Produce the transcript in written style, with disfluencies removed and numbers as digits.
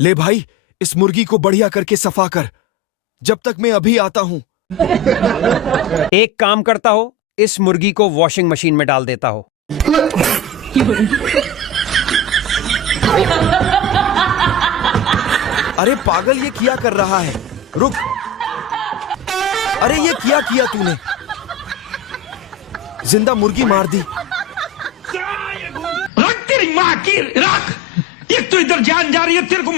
ले भाई, इस मुर्गी को बढ़िया करके सफा कर, जब तक मैं अभी आता हूं। एक काम करता हो, इस मुर्गी को वॉशिंग मशीन में डाल देता हो। अरे पागल, ये क्या कर रहा है? रुक। अरे ये क्या किया तूने? जिंदा मुर्गी मार दी। रख तेरी माँ की, रख। एक तो इधर जान जा रही है, तेरे को